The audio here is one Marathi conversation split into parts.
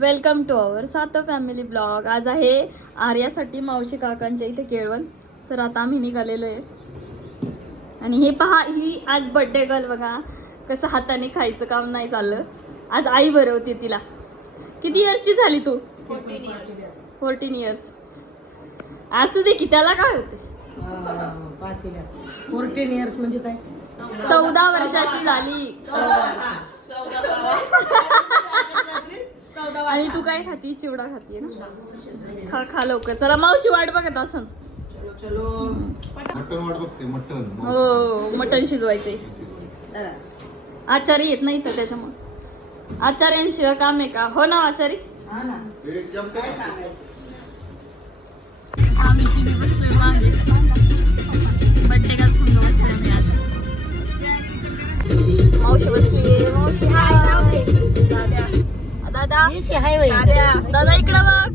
वेलकम टू अवर सातो फॅमिली ब्लॉग. आज आहे आर्यासाठी मावशी काकांच्या इथे केळवण. तर आता आम्ही निघालेलो आहे आणि हे पहा, ही आज बर्थडे गर्ल बघा. कसं हाताने खायचं काम नाही चाललं. आज आई भरवते तिला. किती इयर्सची झाली तू? 14 इयर्स. असू दे की, त्याला काय होते. 14 इयर्स म्हणजे काय? 14 वर्षाची झाली. आणि तू काय खाती? चिवडा खातीये ना? खा खा लवकर. चला, मावशी वाट बघत असन. मटन वाट बघते. मटन हो, मटन शिजवायचंय. आचारी येत नाही तर त्याच्यामुळे. आचार्यांशिवाय काम आहे का? हो ना आचारी. आम्ही तिने बसलोय मागे. बड्डे का संघ बसलोय मी आज. मावशी बसली. मावशी हाय. दादा दादा इकडं बघ.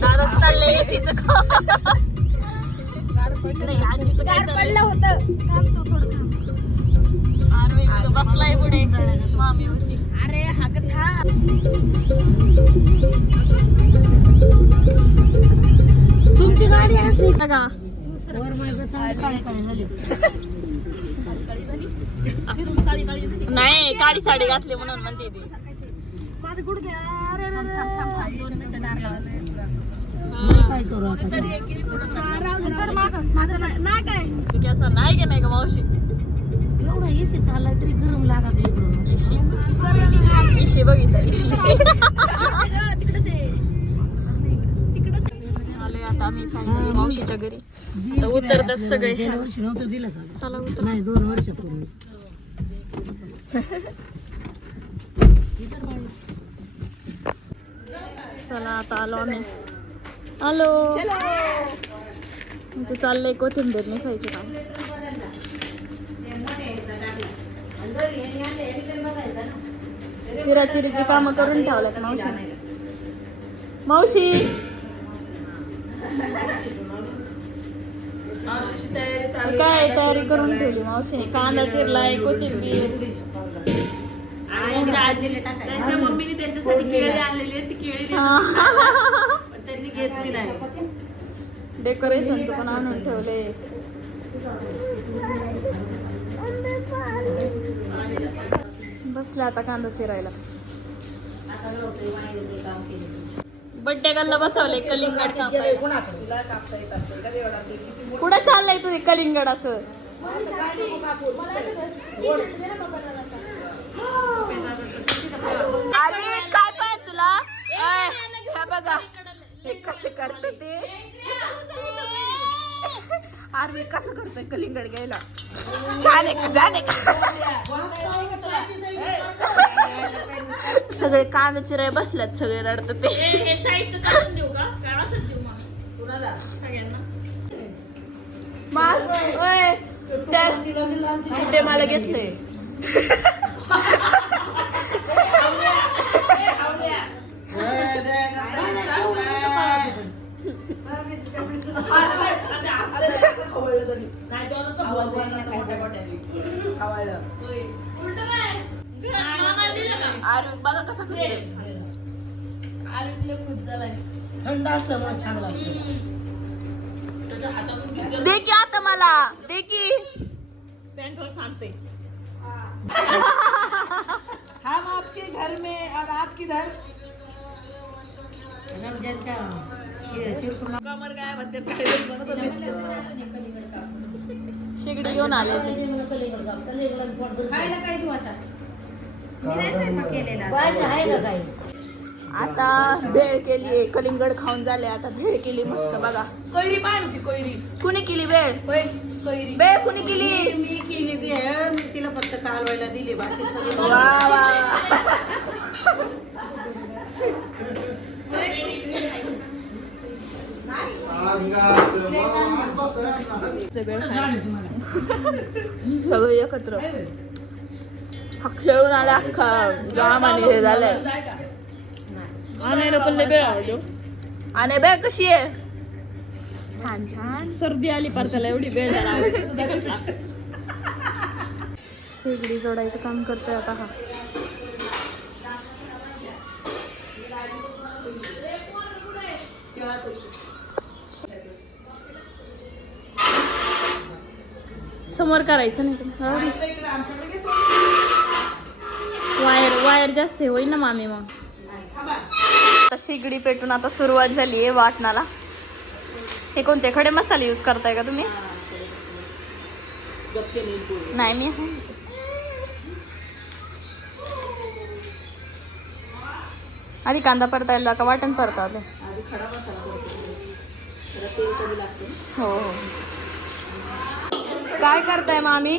दादा चाललंय एसीचं काम. नाही, आजीचं काय पडलं होतं. अरे बसलाय पुढे मामी उशी. अरे हाकत हा. तुमची गाडी असली का? नाही, काळी साडी घातली म्हणून म्हणते ती. काय करू आता? असं नाही का नाही का मावशी? एवढा एसी चाललाय तरी गरम लागत इकडून. इशी बघितलं. इशी आलोय आता आम्ही फायनली मावशीच्या घरी. तर उतरतात सगळे. गेल्या वर्षी नव्हतं दिलं का? चला उतर. नाही, 2 वर्षापूर्वी. चला आता आलो आम्ही. हॅलो. म्हणजे चाललंय कोथिंबीर नेसायचे काम. चिराचिरीची कामं करून ठेवल्यात मावशी. मावशी काय तयारी करून ठेवली मावशीने. कांदा चिरलाय, कोथिंबीर. त्यांच्या मम्मीने त्यांच्यासाठी केळी आणलेली आहे. ती केळी पण त्यांनी घेतली नाही. डेकोरेशनचं पण आणून ठेवले. बसले आता कांदा चिरायला. बड्डे गर्लला बसवले कलिंगड कापायला. कुठं चाललंय तुझे कलिंगडाचं? अरे काय पाहिजे तुला? हे बघा हे कसे करते ते. अरे कसं करतोय कलिंगड घ्यायला. छान आहे का? छान आहे का? सगळे कांदा चिराय बसल्यात. सगळे रडतात ते. ते मला घेतलंय. अरे बघा कसं करतोय. थंड असल्यामुळे छान लागतं. दे की आता मला. दे की. पॅन्टवर सांगते. हम आपके घर में और आप किधर? कमर काय म्हणते काय म्हणत होते. शेगडी घेऊन आले. खायला काय वाटत? आहे का काही? आता भेळ केली. कलिंगड खाऊन झाले. आता भेळ केली मस्त बघा. कैरी पाहिजे होती. कैरी कुणी केली भेळ? कैरी भेळ कुणी केली? मी केली भेळ. मी तिला फक्त कालवायला दिली. बाकी सगळं वा वा. सगळं एकत्र हा खेळून आला. अख्खा जाम आणि हे झालंय. आणायला पण लय वेळ आवडतो. आणि भेळ कशी आहे? छान छान. सर्दी आली पार त्याला. एवढी वेळ झाला. शेगडी जोडायचं काम करतोय आता हा. समोर करायचं नाही का? वायर जास्त आहे, होईल ना मामी मग. आता शेगडी पेटून आता सुरुवात झाली आहे वाटणाला. हे कोणते खडे मसाले यूज करताय का तुम्ही? नाही मी आधी कांदा परतायला का वाटण परतावले? हो हो. काय करताय मामी?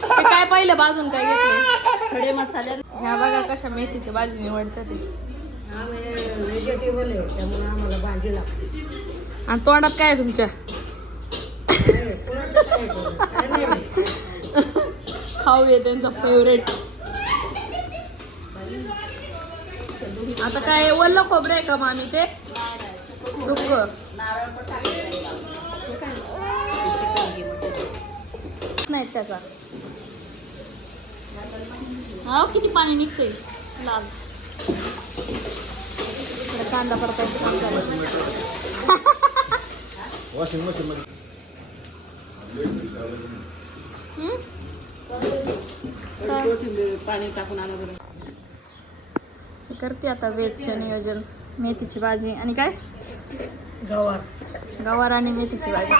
ते काय पहिलं बाजून काय घेतलं? खडे मसाले. ह्या बघा कशा मेथीची भाजी निवडतात ते. त्यामुळे आम्हाला भाजी लागते. आणि तोंडात काय आहे तुमच्या? खाऊ आहे त्यांचा फेवरेट. आता काय ओलं खोबरं आहे का मामी ते? सुक्क. नाही त्याचा. हा किती पाणी निघतंय लाल. कांदा परतायचं काम करायचं. पाणी टाकून आणा बरं. करते आता व्हेजचं नियोजन. मेथीची भाजी आणि काय गवार. गवार आणि मेथीची भाजी.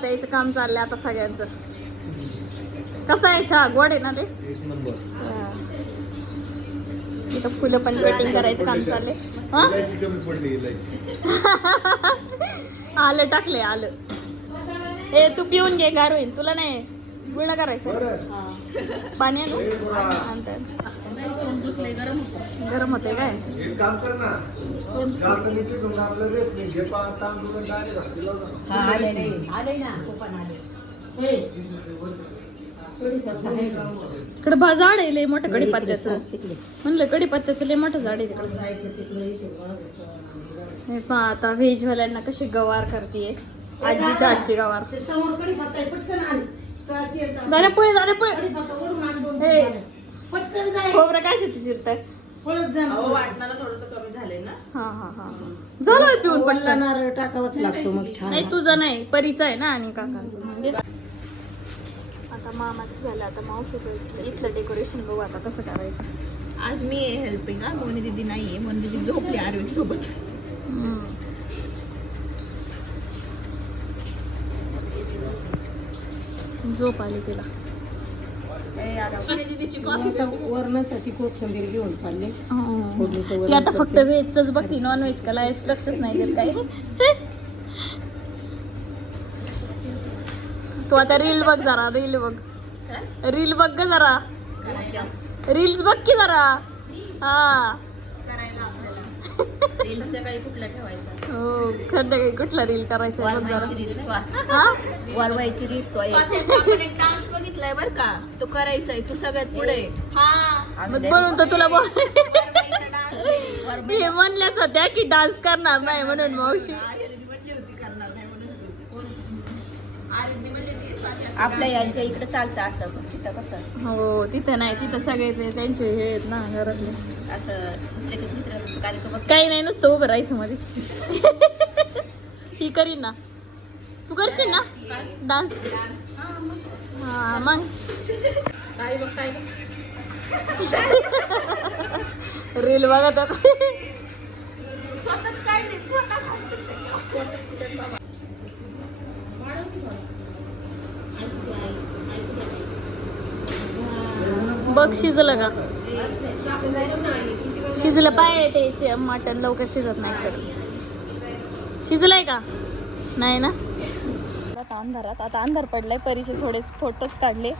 त्याचं काम चाललंय आता सगळ्यांचं. कसं आहे चहा? गोड आहे ना ते? हा. इथं फुलं पण कटिंग करायचं काम चाललंय. हा? आलं टाकले आलं. हे तू पिऊन घे, गार होईल. तुला नाही गुळ करायचं. पाणी आणू? गरम होते काय? इकडे झाड आहे लय मोठं कडीपत्त्याचं. म्हणलं कडीपत्त्याचं लय मोठं झाड आहे तिकडे. हे पहा आता व्हेज वाल्यांना कशी गवार करते आजीच्या आजची गवार. दादा पुढे दादा पुढे. खोबरं काय शेती चिरताय? वाटणाला थोडस कमी झालंय ना. हा हा हा. झालं पिऊन पडलं. नारळ टाकावाच लागतो मग छान. नाही तुझं नाही, परीचा आहे ना आणि काकांचं. म्हणजे आता मामाचं झालं. आता मावशीचं इथलं डेकोरेशन बघू आता कसं करायचं. आज मी आहे हेल्पिंग. मोनी दीदी नाहीये. मोनी दीदी झोपली आरवी सोबत. झोप आली तिला. वरणासाठी कोथिंबीर घेऊन चालले. ती आता फक्त व्हेजच बघती, नॉन व्हेज का लक्षच नाही देत काही. तू आता रील बघ जरा. रील बघ. रील बघ ग जरा. रील्स बघ की जरा. हा कुठला ठेवायचा? हो खरं कुठला रील करायचा बघ जरा. हा वारवायची रील. डान्स बघितलाय बर का? तो करायचा आहे. तू सगळ्यात पुढे. हा म्हणून तर तुला हे म्हणल्याच होत्या की डान्स करणार नाही म्हणून मावशी. आपल्या यांच्या इकडे चालतं असं. पण तिथं कसं? हो तिथं नाही. तिथं सगळे ते त्यांचे हे आहेत ना घरातले. असं कार्यक्रम काही नाही, नुसतं उभं राहायचं मध्ये. ही करीन ना. तू करशील ना डान्स? हा मग रील बघत. बघ शिजलं का? शिजलं पाहिजे. ते मटण लवकर शिजत नाही तर. शिजलंय का? नाही ना. आता अंधारात. आता अंधार पडलाय. परीचे थोडे फोटोज काढले.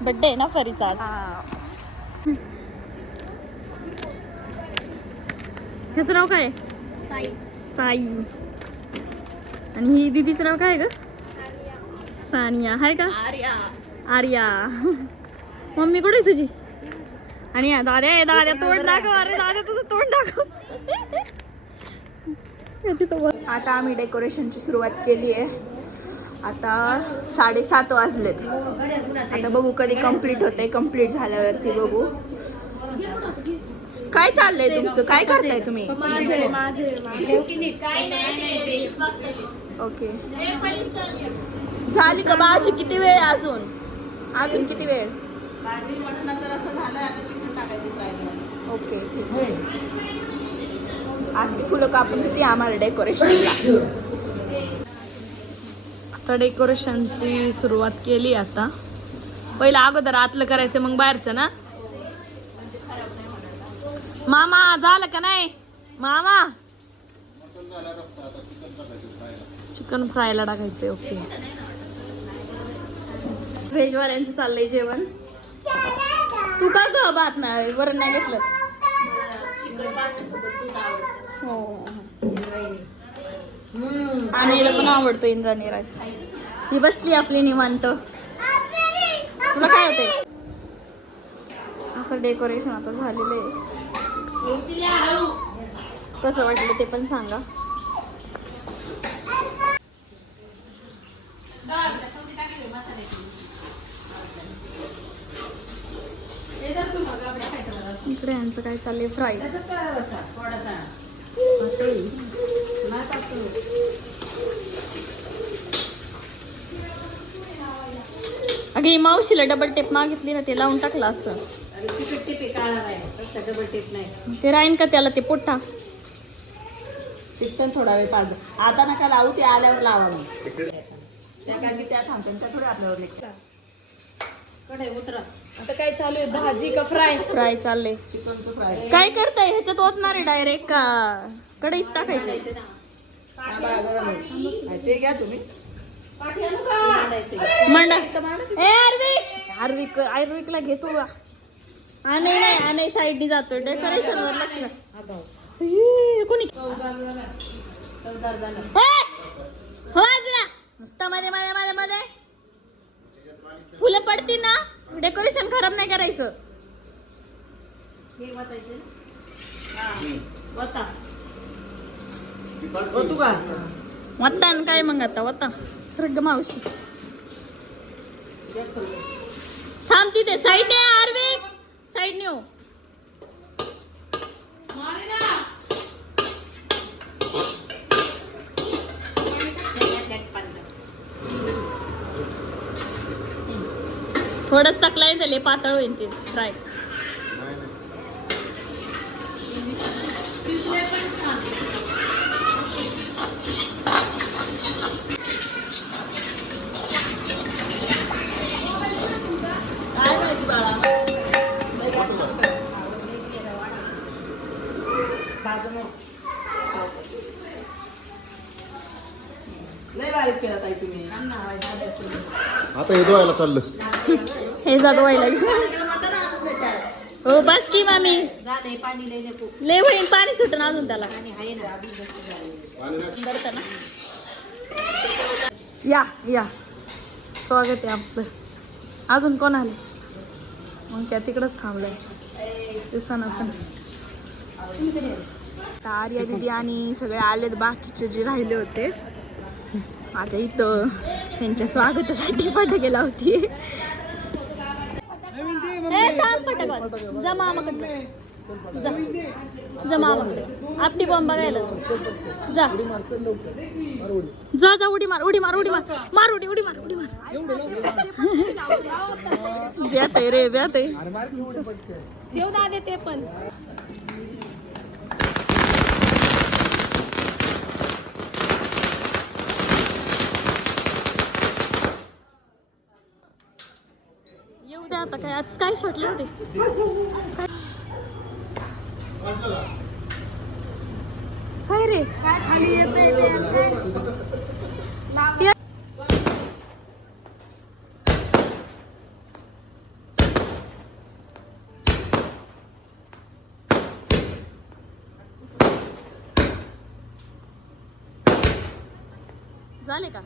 बर्थडे आहे ना परीचा आज. ह्याचं नाव काय? साई. साई. आणि ही दीदीचं नाव काय ग? सानिया. आहे का? आर्या. मम्मी कुठे आहे तुझी? आणि दाद्या दाद्या तोंड दाखव. अरे दाद्या तुझं तोंड दाखव. आता आम्ही डेकोरेशनची सुरुवात केली आहे. आता 7:30 वाजलेत. आता बघू कधी कंप्लीट होते. कंप्लीट झाल्यावरती बघू. काय चाललंय तुमचं? काय करताय तुम्ही? ओके. झाली का भाजी? किती वेळ आहे अजून किती वेळ? ओके ठीक आहे. आधी फुलं कापून देते आम्हाला डेकोरेशनला. आता डेकोरेशनची सुरुवात केली. आता पहिलं अगोदर आतलं करायचं मग बाहेरचं ना. मामा झालं का नाही? मामा चिकन फ्रायला टाकायचंय. ओके. व्हेजवाल्यांचं चाललंय जेवण. तू काय ग भात नाही वरण नाही घेतलं? हो. आणि हिला पण आवडतो इंद्राणी राईस. ही बसली आपली निवांत. तुला काय होते? असं डेकोरेशन आता झालेलं आहे. कसं वाटलं ते पण सांगा. इकडे यांचं काय चाललंय? फ्राय. अगे ही मावशीला डबल टेप मागितली ना, ते लावून टाकलं असतं. ते राहीन का त्याला ते पोट्टा? चिकन थोडा वेळ पाच. आता नका लावू, ते आल्यावर लावा. मग त्या काय की त्या थांबतात त्या थोडे आपल्यावर लेखतात. आता काय चालू आहे? भाजी का फ्राय? फ्राय चाललंय. चिकनचं फ्राय. काय करताय? ह्याच्यात ओतणार आहे डायरेक्ट का कढईत टाकायचंय? ते घ्या तुम्ही. मंडा. ए आर्विकला घेतो. नाही साईडनी जातो. डेकोरेशन वर लक्ष द्या. कोणी नुसतं मध्ये मध्ये मध्ये मध्ये फुलं पडती ना. डेकोरेशन खराब नाही करायचं. वत्ता काय मग आता वत्ता सरग मावशी थांब तिथे. साईड आहे आर्विक. साईड नेऊ. थोडंच टाकलाय झाले पातळ होईल ते फ्राय. आता हे धुवायला चाललं. हे जातो व्हायला. हो बस की मामी. लय होईल पाणी सुटन अजून त्याला. बरं ना. या या स्वागत आहे आपलं. अजून कोण आले? मग त्या तिकडच थांबलंय दिसना पण. आर्या दिदी आणि सगळे आलेत बाकीचे जे राहिले होते. आता इथं त्यांच्या स्वागतासाठी फटाके लावतीये. जा मामाकडे. आपली बॉम्ब बघायला जा. जा जा उडी मार उडी मार उडी मार मार उडी उडी मार उडी मार. ब्यात आहे रे ब्यात आहे. देऊ ना दे ते पण. येऊ दे आता. काय आज काय शॉटले होते? काय रे खाली येत झाले का?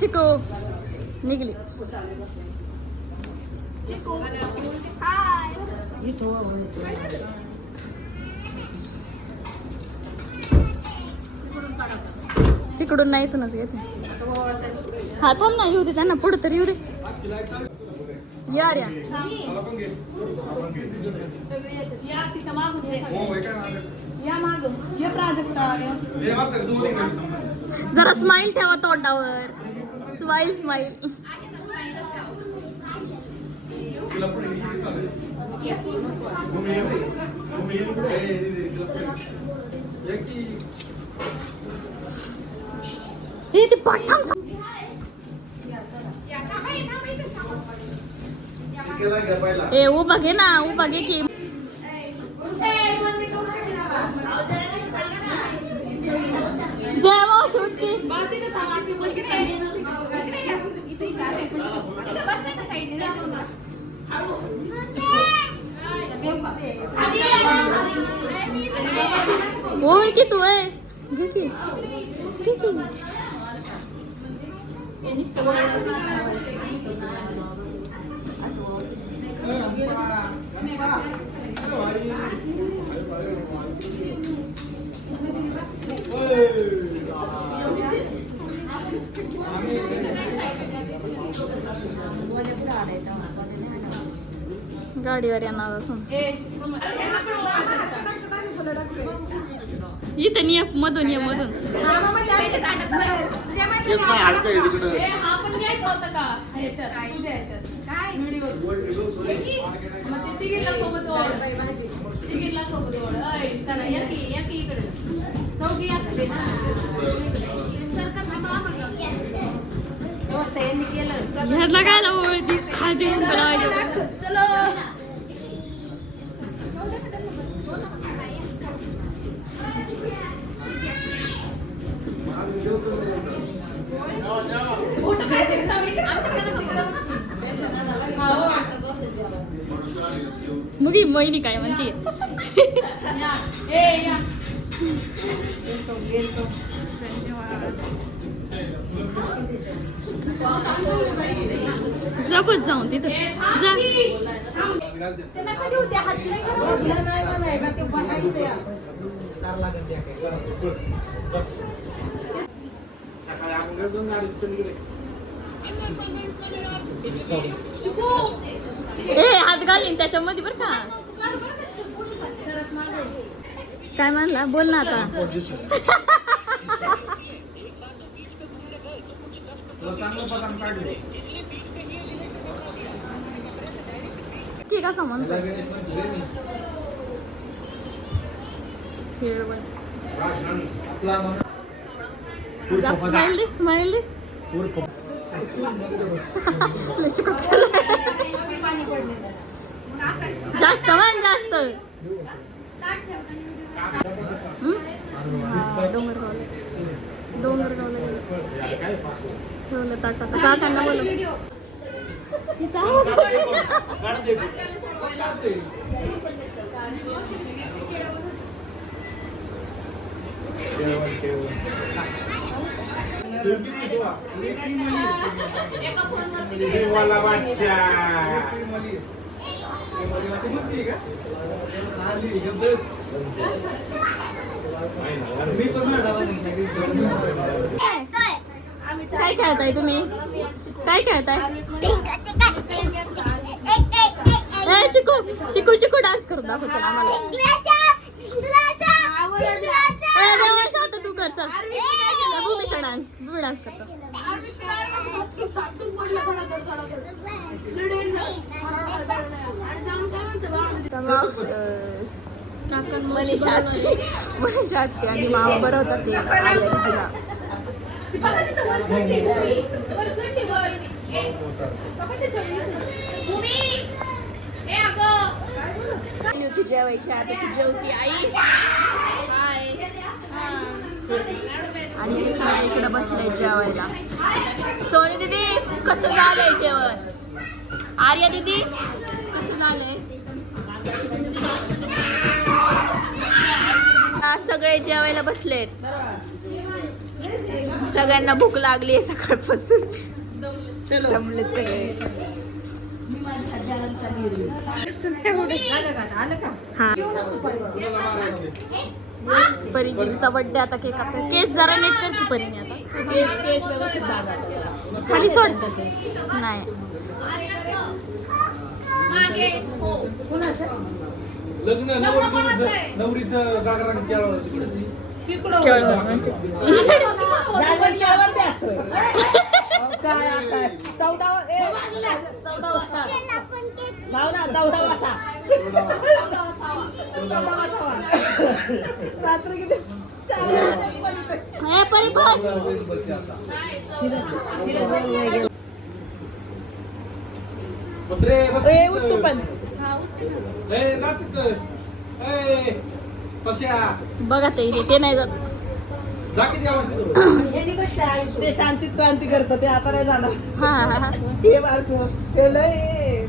चिको निघली. तिकडून नाही इथूनच घेते. हा थांब ना, येऊ दे त्यांना पुढे तर येऊ दे. या रे जरा स्माइल ठेवा तोंडावर. Smile smile. ते पाठम ए उभा घे ना, उभा घे की. जय मावशी उठ की. ओळ की तू आहे. घे की. घे की. गाडीवर येणार असून इथं ये, मधून ये, मधून. ह्याला काय लावती खाली मुगी मोहिनी काय म्हणते. जगत जाऊन तिथं जा. ए हात घालीन त्याच्यामध्ये बर का. काय म्हणला बोल ना आता. ठीक आहे म्हणतो. Smile smile. जास्त म्हण जास्त. डोंगरगावला ठेवलं ताटात. काकांना बोलव. काय खेळताय तुम्ही. काय खेळताय. चिकू चिकू चिकू डान्स करू दाखव चल आम्हाला. आता तू कर चल. भूमीचा डान्स. भूमी डान्स कर चल. मनीषा आत्या आणि मामा बरं होता ते होती जेवायची. आता ती जेवती आई. आणि हे सगळे इकडे बसले जेवायला. सोनी दीदी कसं झालंय जेवण. आर्या दीदी कसं झालंय. सगळे जेवायला बसलेत. सगळ्यांना भूक लागली आहे सकाळपासून. जमलेत सगळे. हा परीचा बर्थडे आता केक कापतो. केस जरा नीट कर की परीने आता. खाली सोड. नाही लग्न नवरीचं जागरण केलं तिकडे खेळून म्हणते. हे परी बस. बघा ते नाही जात. ते शांतीत क्रांती करतं ते आता नाही झालं. हा हा हा. हे बारकं, हे लय.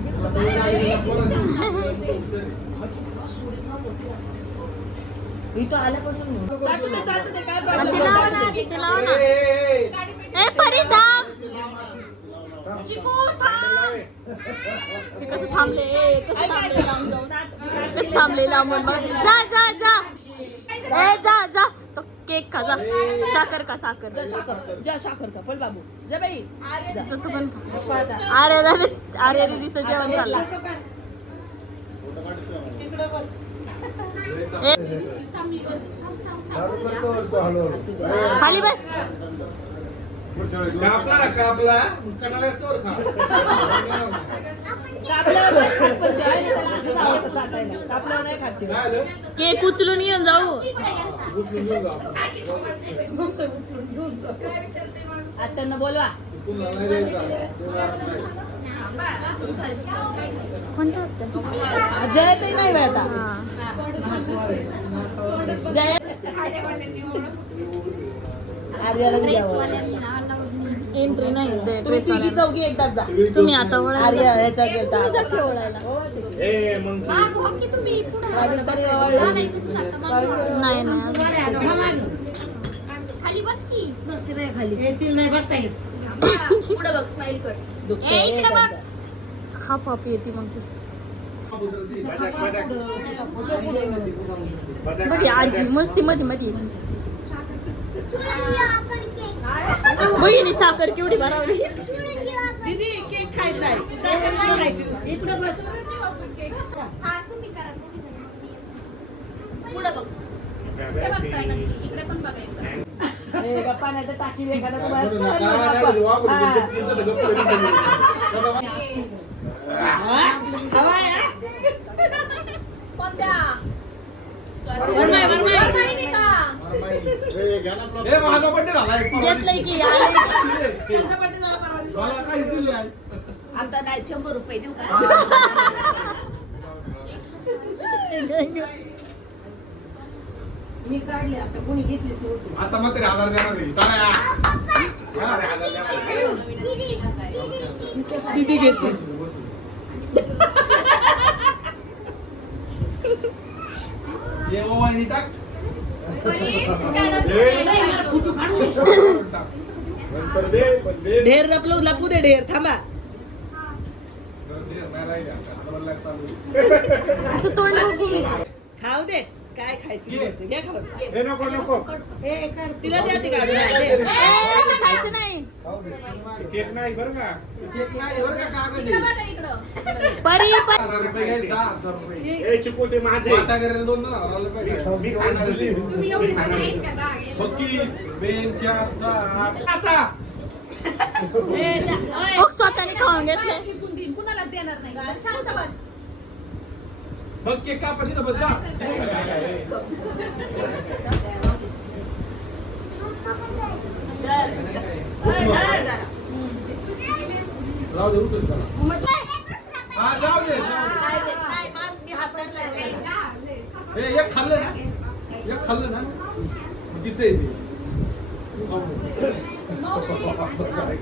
इथं आल्यापासून चालतं ते काय आणि ते लावा ना, ते लावा ना. ए परी थांब. हे कसं थांबले? ए कसं थांबले लांब जाऊन? कसं थांबले लांबून बघ. जा जा जा. ए जा जा. तो केक खा जा. साखर का साखर. जा साखर का पल बाबू जा बाई जा तू पण खा. अरे दीदीचं जेवण झालं. खाली बस. कापला कटाळ्याच तोर खा. कापल्यावर नाही खाते. काय आलं? केक उचलून येऊन जाऊ. उचलून घेऊन जा. आत्यांना बोलवा. पुन्हा नाही द्यायचा. कोणतं होतं? जय ते नाही बाई आता हा. जय आर्याला द्यावं. एंट्री नाही तुम्ही ड्रेस तिघी चौघी एकदाच जा. तुम्ही आता वळायला आर्या ह्याच्या गेलता ओळायला. नाही नाही खाली बस की. येतील नाही बसता येत. पुढे बघ स्माइल कर. ए इकडे बघ. हाफ हाफ येते मग ती. बघ आजी मस्ती मध्ये मध्ये बहिणी साखर केवढी भरावली. दीदी केक खायचा आहे. साखर नाही खायची. इकडे बघ. हा तुम्ही करा. पुढे बघ. इकडे बघताय नक्की. इकडे पण बघायचं. हे गप्पा नाही तर टाकी एखादा तुम्हाला काय स्मरण नाही, नका. वापरून हा. तुमचं गप्प करून हवा आहे, हा? कोणत्या? वरमाई, वरमाई. वरमाई का? ए, माझा बर्थडे झाला एक परवा घेतलंय दिवशी. की आले. तुमचा birthday झाला परवा दिवशी. मला काहीच दिलं नाही. आता नाही 100 रुपये देऊ का? मी काढली आता कोणी घेतलीच नव्हती. आता मग तरी 1000 देणार नाही. टाळ्या. हा, 1000 देणार. दीदी घेतली. ये ओवाळणी टाक. ढेर लपलो लपू दे ढेर थांबा. असं तोंड बघू मी. खाऊ दे काय खायची घे. गोष्ट. घ्या खाऊन. हे नको नको. ए, काढ. तिला द्या ती काढून. दे. ए, नाही, खायचं नाही. केक नाही बरं का. केक नाही बरं का कागद इकडे आहे. बघा इकडं. परी 1000 रुपये घ्यायचे, 10,000 रुपये. ए चिकू ते माझे वाटा करायला 2,000 रुपये. मी खाणार तुम्ही एवढी सगळी आहेत का? दहा गेलं. बक्की, बेन, 4, 6, 8. आता मग स्वतःने खाऊन घेतले. शिकून देईन. कुणाला देणार नाही. शांत बस. बघ केक कापायची तर बघ जा. जाऊ दे उठून चला. हा जाऊ दे. नाही, मान मी हात धरलाय. हे एक खाल्लं ना, एक खाल्लं ना मग तिथे येते. तू खाऊ नको.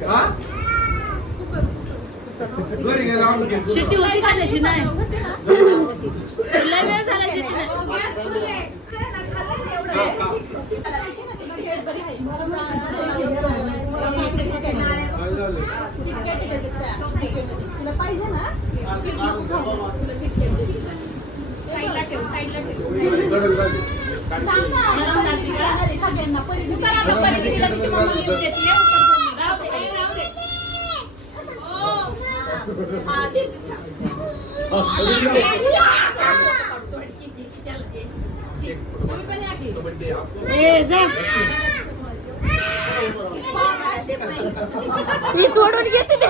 हा घरी गेला आणून घे. शिट्टी होती का त्याची नाही लय वेळ झाला शिट्टी नाही. गॅस फुल आहे. खाल्लं ना एवढं. खा, खा. खायची ना ती. काय झालं? तुला पाहिजे ना साईडला ठेव सगळ्यांना परिणीला तिची मम्मा घेऊन देते मी सोडून घेते ते.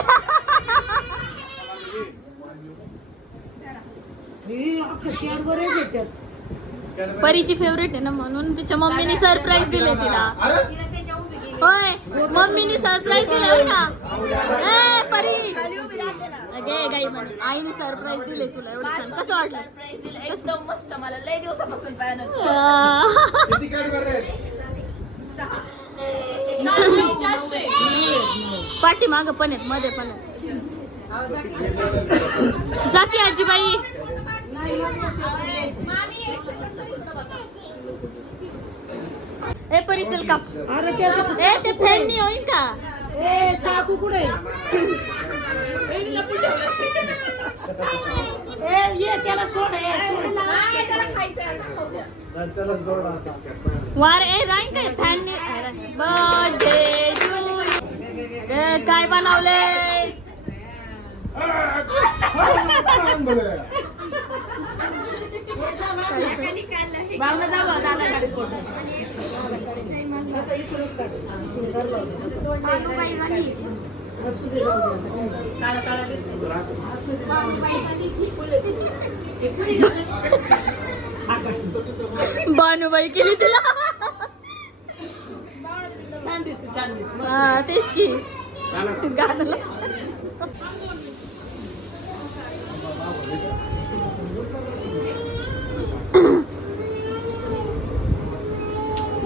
परीची फेवरेट आहे ना म्हणून तिच्या मम्मीने सरप्राईज दिले तिला. होय मम्मीने सरप्राईज दिलं बरं का. ए परी अगे गाई म्हणे आईने सरप्राईज दिले तुला. एवढं छान कसं वाटलं. एकदम मस्त. मला लय दिवसापासून पाहिलं किती कॅडबरी आहेत? पाठीमाग पण आहेत मध्ये पण आहेत. जाती आजीबाई. ए परी चल का. ए ते फॅन नाही होईल का. चाकू कुठे ये त्याला सोड वार ए राईन काय फॅन बर्थडे काय बनवले. बानूबाई केली तिला. हा तेच की गाणं.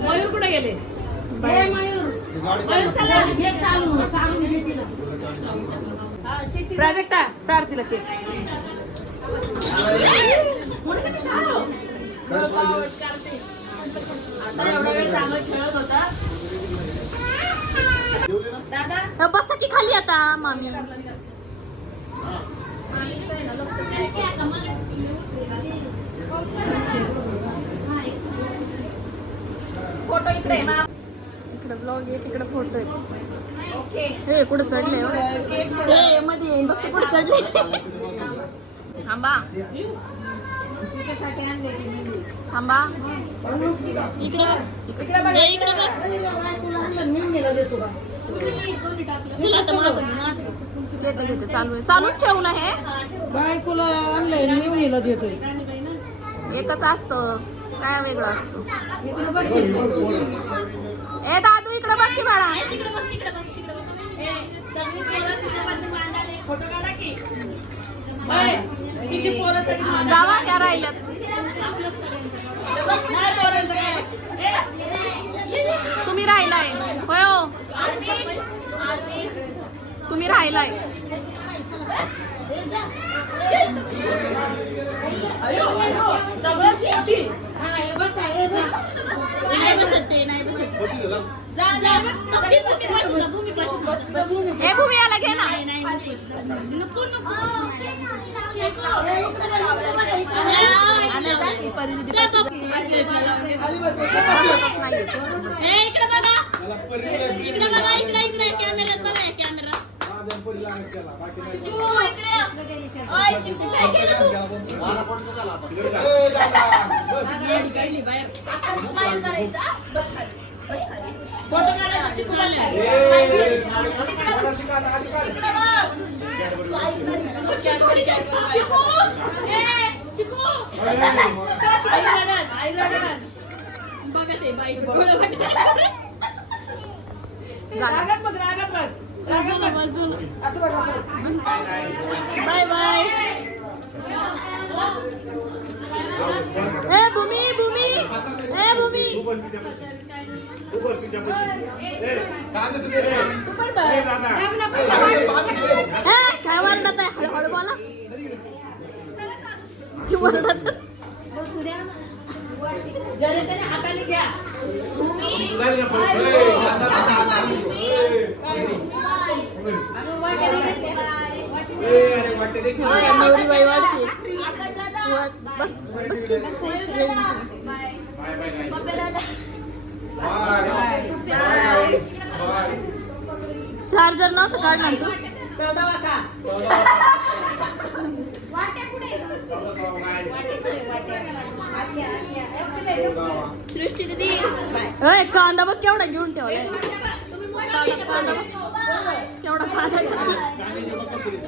मयूर कुठे गेले. प्राजक्ता चार तिला केक. एवढा वेळ चांगला खेळत होता दादा. बसा की खाली आता मामी. फोटो इकडे ना इकडे ब्लॉग आहे तिकडे फोटो आहे. ओके हे कुठे चढले हे मध्ये येईन बघ कुठे चढले. थांबा थांबा. इकडे बघ इकडे बघ. चल आता माझं. घेते घेते चालू आहे. चालूच ठेवू ना हे. बायकोला आणलंय नेऊन देतोय. एकच असतं काय वेगळं असतं. ए दादू इकडे बघ की बाळा. तिकडे बघ तिकडे बघ तिकडे बघ. सगळी पोरं तिच्यापाशी मांडायला फोटो काढा की. तिची पोरासाठी जावा त्या राहिल्यात. तुम्ही राहिलाय होय हो. तुम्ही राहिलाय. सगळं किती. नाही बसत ते नाही बसत. ए भूमी याला घे ना. नको नको. इकडे बघा इकडे बघा इकडे इकडे कॅमेऱ्यात बघा कॅमेरा. फोटो काढायचा चिकूला. बघा ते बाईक रागात बघ रागात बघ. असं बघ असं. Bye bye. ए भूमी भूमी ए भूमी. काय वाटत आहे हळूहळू बोला. ती बोलतात जरी त्याने हाताने घ्या. भूमी नवरी बाई वाढते बस बस की. चार्जर नव्हतं काढणार तू. सृष्टी दीदी अय, कांदा बघ केवढा घेऊन ठेवलाय. कांदा बघ. केवढा कांदा घेऊन.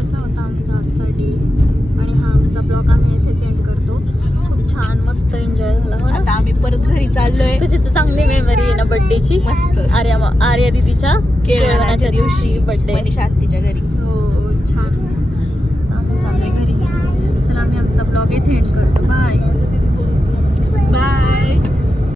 असा होता आमचा आजचा डे आणि हा आमचा ब्लॉग आम्ही इथेच एंड करतो. खूप छान मस्त एन्जॉय झाला हो ना. आता आम्ही परत घरी चाललोय. तुझी तर चांगली मेमरी आहे ना बर्थडेची. मस्त. आर्या दीदीच्या केळवणाच्या दिवशी बर्थडे. मनीषा आत्तीच्या घरी. हो छान. आता आम्ही चाललोय घरी. तर आम्ही आमचा ब्लॉग इथे एंड करतो. Bye bye.